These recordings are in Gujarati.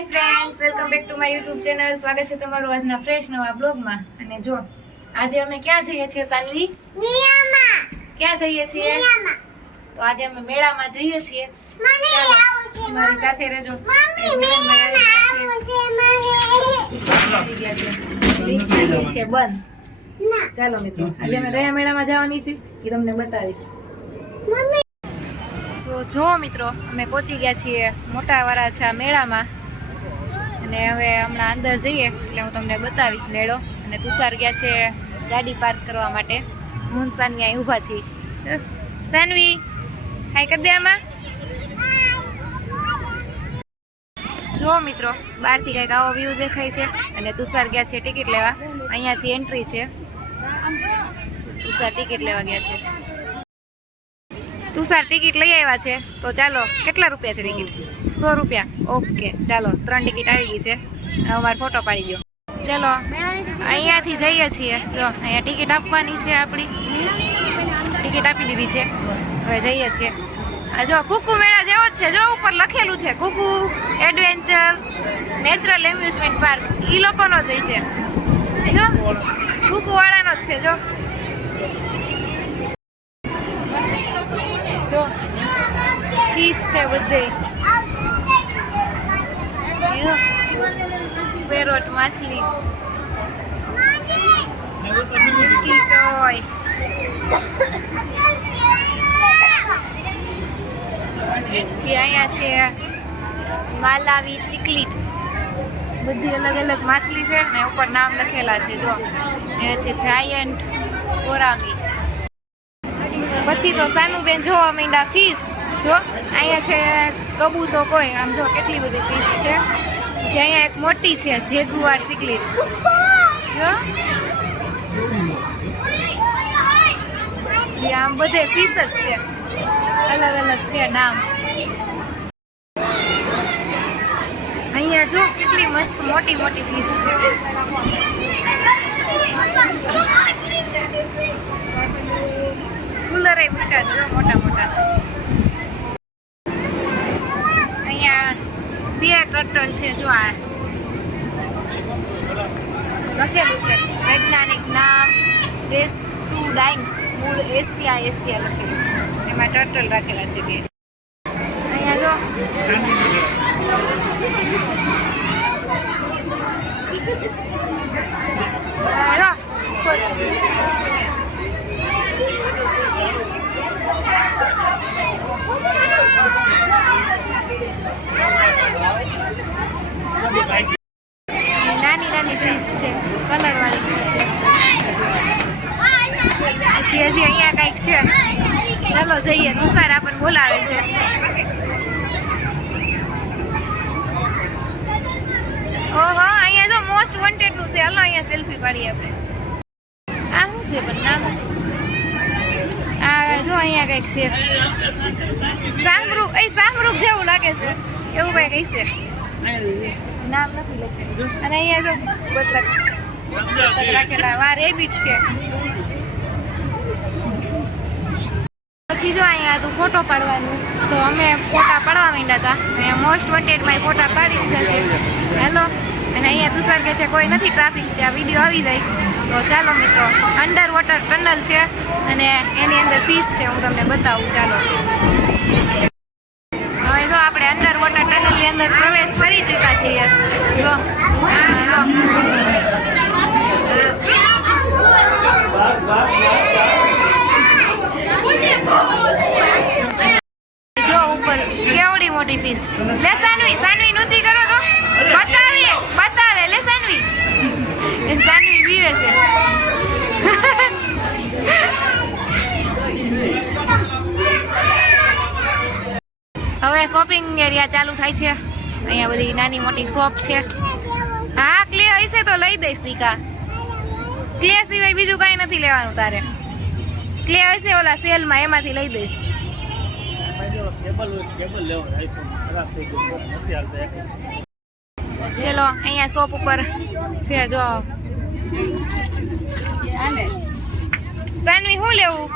Hi friends, welcome back to my YouTube channel. સ્વાગત છે તમારું આજના ફ્રેશ નવા બ્લોગમાં. અને જો આજે અમે ક્યાં જઈએ છીએ સાનવી? મેળામાં. ક્યાં જઈએ છીએ? મેળામાં. તો આજે અમે મેળામાં જઈએ છીએ. ચાલો મારી સાથે રહેજો. બંધ. ચાલો મિત્રો, આજે અમે કયા મેળામાં જવાની છે એ તમને બતાવીશ. તો જો મિત્રો, અમે પહોંચી ગયા છીએ મોટા વરાછા મેળામાં. અને હવે હમણાં અંદર જઈએ એટલે હું તમને બતાવીશ મેળો. અને તુષાર ગયા છે ગાડી પાર્ક કરવા માટે. હું સાનવી અહીં ઊભા છીએ. સાનવી હાય કરી દે આમાં. જો મિત્રો, બહારથી કંઈક આવો વ્યૂ દેખાય છે. અને તુષાર ગયા છે ટિકિટ લેવા. અહીંયાથી એન્ટ્રી છે. તુષાર ટિકિટ લેવા ગયા છે. તુષાર ટિકિટ લઈ આવ્યા છે. તો ચાલો, કેટલા રૂપિયા છે ટિકિટ? 100 રૂપિયા. ઓકે, ચાલો 3 ટિકિટ આવી ગઈ છે. અમારે ફોટો પાડી દો. ચલો અહીંયાથી જઈએ છીએ. જો અહીંયા ટિકિટ આપવાની છે. આપણી ટિકિટ આપી દીધી છે. હવે જઈએ છીએ. આ જો કુકુ મેળા જેવો જ છે. જો ઉપર લખેલું છે કુકુ એડવેન્ચર નેચરલ એમ્યુઝમેન્ટ પાર્ક. એ લોકોનો જ હશે. જો કુકુ વાળાનો જ છે. જો ફીસ છે બધે. પેરોટ માછલી અહીંયા છે માલાવી ચીકલી. બધી અલગ અલગ માછલી છે ને ઉપર નામ લખેલા છે. જો એ છે જાયન્ટ કોરામી. પછી તો સાનુબેન જોવા માંડ્યા ફીસ. જો અહીંયા છે કબૂતો કોઈ. આમ જો કેટલી બધી ફીસ છે. પછી અહીંયા એક મોટી છે જેગુઆર સિકલી. જો આમ બધે ફીસ જ છે. અલગ અલગ છે નામ. અહીંયા જો કેટલી મસ્ત મોટી મોટી ફીસ છે. કુલર એ મૂક્યા છે જો મોટા મોટા. અહીંયા 2 ટર્ટલ છે. જો આ લખેલું છે વૈજ્ઞાનિક નામ ડેસ ટુ ડાઇન્સ મૂળ એશિયા લખેલું છે. એમાં ટર્ટલ રાખેલા છે 2. અહીંયા જો નાની નાની ફીસ છે કલર વાળી. પછી હજી અહીંયા કંઈક છે. ચાલો જઈએ. તુષાર આપણને બોલાવે છે. ઓહો, અહીંયા જો મોસ્ટ વોન્ટેડ નું છે. હાલો અહીંયા સેલ્ફી પાડીએ આપણે. આ શું છે પણ નામ? આ જો અહીંયા કંઈક છે સામરૂખ જેવું લાગે છે. એવું કંઈક છે. નામ નથી લખેલું. અને અહીંયા જો બતક રાખેલા. વા રેબિટ છે. પછી જો અહીંયા તું ફોટો પાડવાનું. તો અમે ફોટા પાડવા માંડ્યા હતા. અહીંયા મોસ્ટ વોન્ટેડમાં ફોટા પાડી દીધા છે. હેલો. અને અહીંયા તુષાર કે છે કોઈ નથી ટ્રાફિક, ત્યાં વિડીયો આવી જાય. તો ચાલો મિત્રો, અંડર વોટર ટનલ છે અને એની અંદર ફીસ છે. હું તમને બતાવું. ચાલો હવે જો આપણે અંડર વોટર ટનલની અંદર પ્રવેશ કરી ચૂક્યા છીએ. જો ઉપર કેવડી મોટી ફીસ. લે સાનવી ઊંચી કરો તો બતાવે. લે સાનવી પીવે છે. હવે શોપિંગ એરિયા ચાલુ થાય છે. અહીંયા બધી નાની મોટી શોપ છે. હા, ક્લે હશે તો લઈ દઈશ દીકા. ક્લે સિવાય બીજું કાંઈ નથી લેવાનું તારે. ક્લે હશે ઓલા સેલમાં, એમાંથી લઈ દઈશ. ચલો અહીંયા શોપ ઉપર જો સાનવી શું લેવું?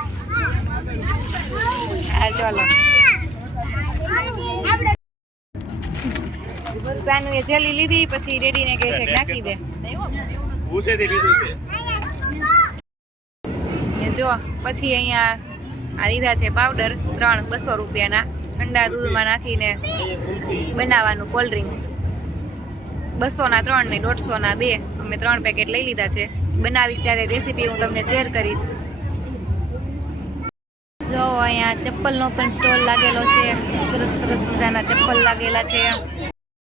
હા ચાલો. સાનુએ જેલી લીધી પછી રેડીને કહે છે કે નાખી દે. જો પછી અહીંયા આ લીધા છે પાવડર 3 200 રૂપિયાના ઠંડા દૂધમાં નાખીને બનાવવાનું કોલ્ડ ડ્રિંક્સ. 200ના 3 ને 150ના 2 અમે 3 પેકેટ લઈ લીધા છે. બનાવીશ ત્યારે રેસીપી હું તમને શેર કરીશ. જો અહીંયા ચપ્પલનો પણ સ્ટોલ લાગેલો છે. સરસ સરસ મજાના ચપ્પલ લાગેલા છે.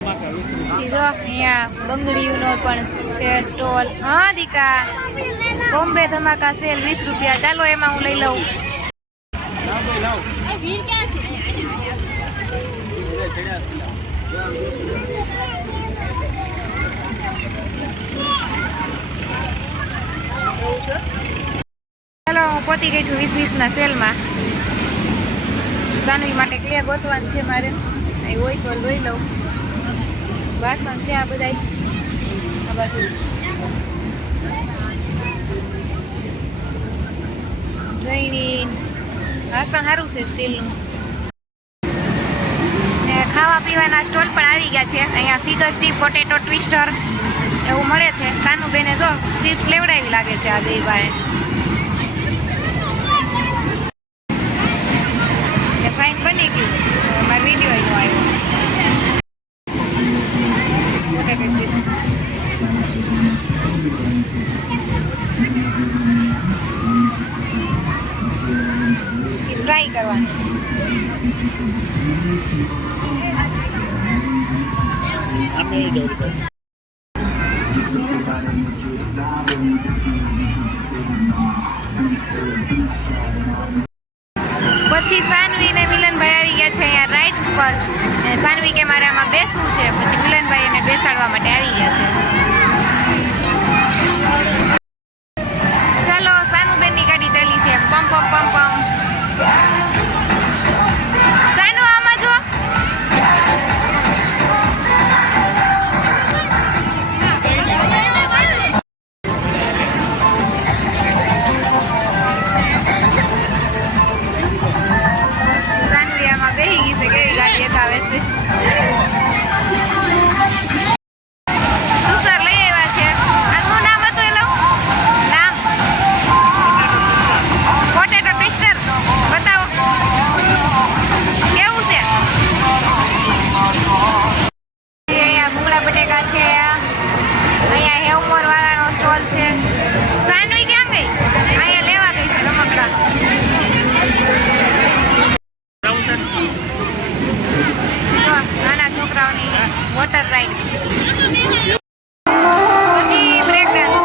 પછી જો અહીંયા બંગડીઓનો પણ છે સ્ટોલ. હા દીકા, બોમ્બે ધમાકા સેલ 20 રૂપિયા. ચાલો એમાં હું લઈ લઉં. ચાલો હું પહોંચી ગઈ છું 20-20ના સેલમાં. સાનવી માટે ક્યાં ગોતવાનું છે મારે, અહીં હોય તો લઈ લઉં. વાસણ છે આ બધાય આ બાજુ. ગઈની વાસણ સારું છે સ્ટીલનું. ને ખાવા પીવાના સ્ટોલ પણ આવી ગયા છે. અહીંયા ફિગર સ્ટીપ, પોટેટો ટ્વિસ્ટર એવું મળે છે. સાનું બેને જો ચિપ્સ લેવડાવી લાગે છે આ બે ભાઈ. ફાઇન બની ગયું. મારો વિડીયો એનો આવ્યો. પોટેટો ચિપ્સ ફ્રાય કરવાની. પછી સાનવી ને મિલનભાઈ આવી ગયા છે અહીંયા રાઇડ્સ પર. ને સાનવી કે મારે આમાં બેસવું છે. પછી મિલનભાઈ એને બેસાડવા માટે આવી ગયા છે. ચાલો સાનુબેનની ગાડી ચાલી છે. પમ પમ પમ પમ. સાનુ આમાં જો. સાનવી આમાં બેહી ગઈ છે. કેવી ગાડી દેખાવે છે. તુષાર લઈ આવ્યા છે. આનું નામ હતું એ લઉં નામ પોટેટો ટ્વિસ્ટર. બતાવો કેવું છે. અહીંયા ભૂંગળા બટેકા છે. અહીંયા હેવમોર વાળાનો સ્ટોલ છે. સાનવી ક્યાં ગઈ? અહીંયા લેવા ગઈ છે રમકડા. નાના છોકરાઓની વોટર રાઈડ. પછી બ્રેક ડાન્સ.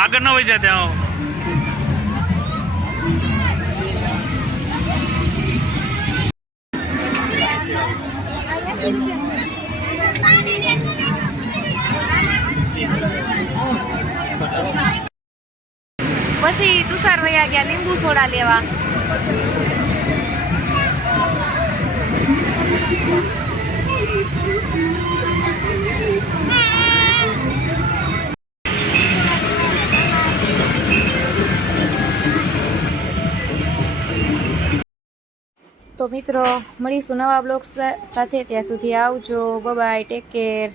આગળ ન હોય જાય ત્યાં. પછી તુષાર વયા ગયા લીંબુ સોડા લેવા. તો મિત્રો મળીશું નવા બ્લોગ સાથે. ત્યાં સુધી આવજો. Bye bye, take care.